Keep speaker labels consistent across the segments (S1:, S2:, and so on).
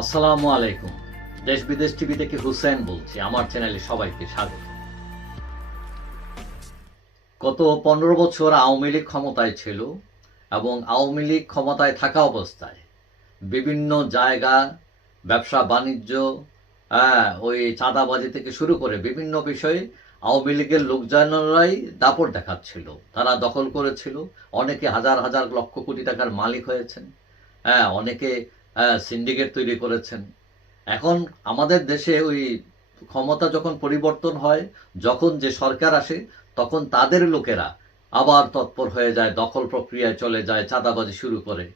S1: আসসালামু আলাইকুম। দেশ বিদেশ টিভি থেকে হুসেন বলছি, আমার চ্যানেলে সবাইকে স্বাগত। গত পনেরো বছর আওয়ামী লীগ ক্ষমতায় ছিল এবং আওয়ামী লীগ ক্ষমতায় থাকা অবস্থায় বিভিন্ন জায়গা, ব্যবসা, বাণিজ্য হ্যাঁ ওই চাঁদাবাজি থেকে শুরু করে বিভিন্ন বিষয়ে আওয়ামী লীগের লোকজনেরাই দাপট দেখাচ্ছিল। তারা দখল করেছিল। অনেকে হাজার হাজার লক্ষ কোটি টাকার মালিক হয়েছেন। হ্যাঁ অনেকে সিন্ডিকেট তৈরি করেছেন। এখন আমাদের দেশে ওই ক্ষমতা যখন পরিবর্তন হয়, যখন যে সরকার আসে, তখন তাদের লোকেরা আবার তৎপর হয়ে যায়, দখল প্রক্রিয়ায় চলে যায়, চাঁদাবাজি শুরু করে।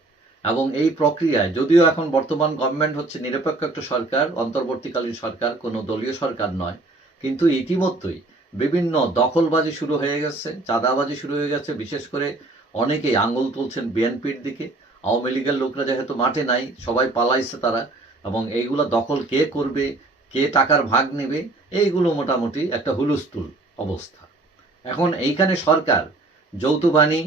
S1: এবং এই প্রক্রিয়ায় যদিও এখন বর্তমান গভর্নমেন্ট হচ্ছে নিরপেক্ষ একটা সরকার, অন্তর্বর্তীকালীন সরকার, কোনো দলীয় সরকার নয়, কিন্তু ইতিমধ্যেই বিভিন্ন দখলবাজি শুরু হয়ে গেছে, চাঁদাবাজি শুরু হয়ে গেছে, বিশেষ করে অনেকেই আঙুল তুলছেন বিএনপির দিকে। আওয়ামী লীগের লোকরা যেহেতু মাঠে নাই সবাই পালাইছে তারা। এবং এইগুলো দখল কে করবে কে টাকার ভাগ নেবে এইগুলো মোটামুটি একটা হুলুস্থুল অবস্থা। এখন এইখানে সরকার যৌথ বাহিনী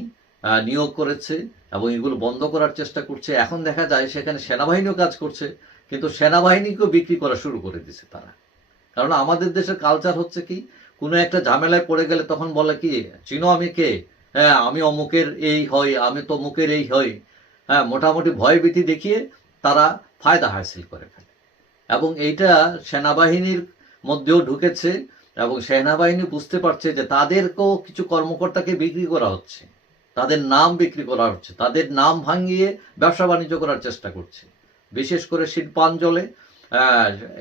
S1: আহ, নিয়োগ করেছে এবং এগুলো বন্ধ করার চেষ্টা করছে। এখন দেখা যায় সেখানে সেনাবাহিনীও কাজ করছে কিন্তু সেনাবাহিনীকেও বিক্রি করা শুরু করে দিছে তারা। কারণ আমাদের দেশের কালচার হচ্ছে কি কোনো একটা ঝামেলায় পড়ে গেলে তখন বলে কি চিনো আমি কে? হ্যাঁ আমি অমুকের এই হই আমি তমুকের এই হই। হ্যাঁ মোটামুটি ভয়ভীতি দেখিয়ে তারা ফায়দা হাসিল করে ফেলে। এবং এইটা সেনাবাহিনীর মধ্যেও ঢুকেছে এবং সেনাবাহিনী বুঝতে পারছে যে তাদেরকেও কিছু কর্মকর্তাকে বিক্রি করা হচ্ছে, তাদের নাম বিক্রি করা হচ্ছে, তাদের নাম ভাঙিয়ে ব্যবসা বাণিজ্য করার চেষ্টা করছে। বিশেষ করে শিল্পাঞ্চলে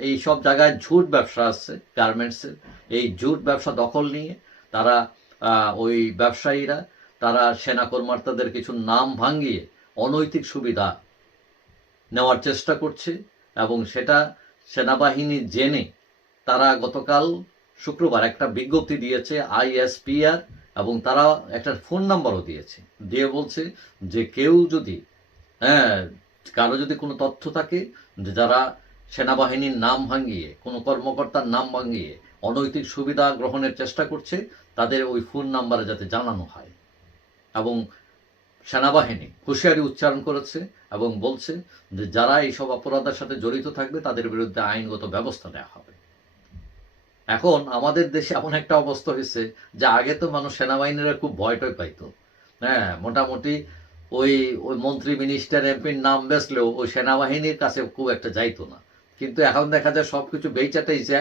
S1: এই সব জায়গায় ঝুট ব্যবসা আছে গার্মেন্টসের এই ঝুট ব্যবসা দখল নিয়ে তারা ওই ব্যবসায়ীরা, তারা সেনা কর্মকর্তাদের কিছু নাম ভাঙিয়ে অনৈতিক সুবিধা নেওয়ার চেষ্টা করছে এবং সেটা সেনাবাহিনী জেনে তারা গতকাল শুক্রবার একটা বিজ্ঞপ্তি দিয়েছে আইএসপিআর এবং তারা একটা ফোন নাম্বারও দিয়েছে। দিয়ে বলছে যে কেউ যদি হ্যাঁ কারও যদি কোনো তথ্য থাকে যে যারা সেনাবাহিনীর নাম ভাঙিয়ে, কোনো কর্মকর্তার নাম ভাঙিয়ে অনৈতিক সুবিধা গ্রহণের চেষ্টা করছে, তাদের ওই ফোন নাম্বারে যাতে জানানো হয়। এবং সেনাবাহিনী হুঁশিয়ারি উচ্চারণ করেছে এবং বলছে যে যারা এইসব অপরাধের সাথে জড়িত থাকবে, তাদের বিরুদ্ধে আইনগত ব্যবস্থা নেওয়া হবে। এখন আমাদের দেশে এমন একটা অবস্থা হয়েছে যে আগে তো মানুষ সেনাবাহিনীরা খুব ভয় টয় পাইতো। হ্যাঁ মোটামুটি ওই ওই মন্ত্রী, মিনিস্টার, এমপির নাম বেসলেও ওই সেনাবাহিনীর কাছে খুব একটা যাইতো না। কিন্তু এখন দেখা যায় সব কিছু সবকিছু বেচাটাইছে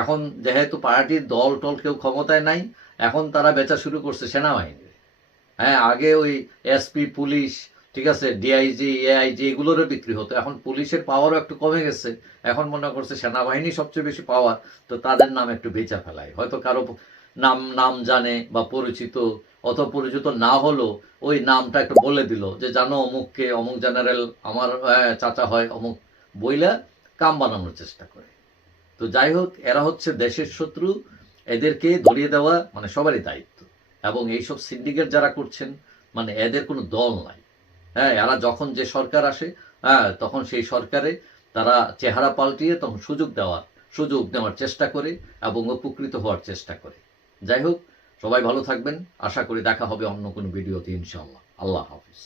S1: এখন যেহেতু পার্টির দল টল কেউ ক্ষমতায় নাই, এখন তারা বেচা শুরু করছে সেনাবাহিনী হ্যাঁ আগে ওই এসপি পুলিশ, ঠিক আছে ডিআইজি এআইজি এগুলোরও বিক্রি হতো। এখন পুলিশের পাওয়ারও একটু কমে গেছে। এখন মনে করছে সেনাবাহিনী সবচেয়ে বেশি পাওয়ার তো তাদের নাম একটু বেচা ফেলায় হয়তো কারও নাম নাম জানে বা পরিচিত অত পরিচিত না হলো, ওই নামটা একটু বলে দিল যে, জানো অমুককে, অমুক জেনারেল আমার চাচা হয়, অমুক বইলা কাম বানানোর চেষ্টা করে। তো যাই হোক, এরা হচ্ছে দেশের শত্রু। এদেরকে ধরিয়ে দেওয়া মানে সবারই দায়িত্ব। এবং এইসব সিন্ডিকেট যারা করছেন মানে এদের কোনো দল নাই। হ্যাঁ এরা যখন যে সরকার আসে হ্যাঁ তখন সেই সরকারে তারা চেহারা পাল্টিয়ে তখন সুযোগ দেওয়ার, সুযোগ নেওয়ার চেষ্টা করে এবং উপকৃত হওয়ার চেষ্টা করে। যাই হোক, সবাই ভালো থাকবেন। আশা করি দেখা হবে অন্য কোনো ভিডিওতে ইনশাল্লাহ আল্লাহ হাফিজ।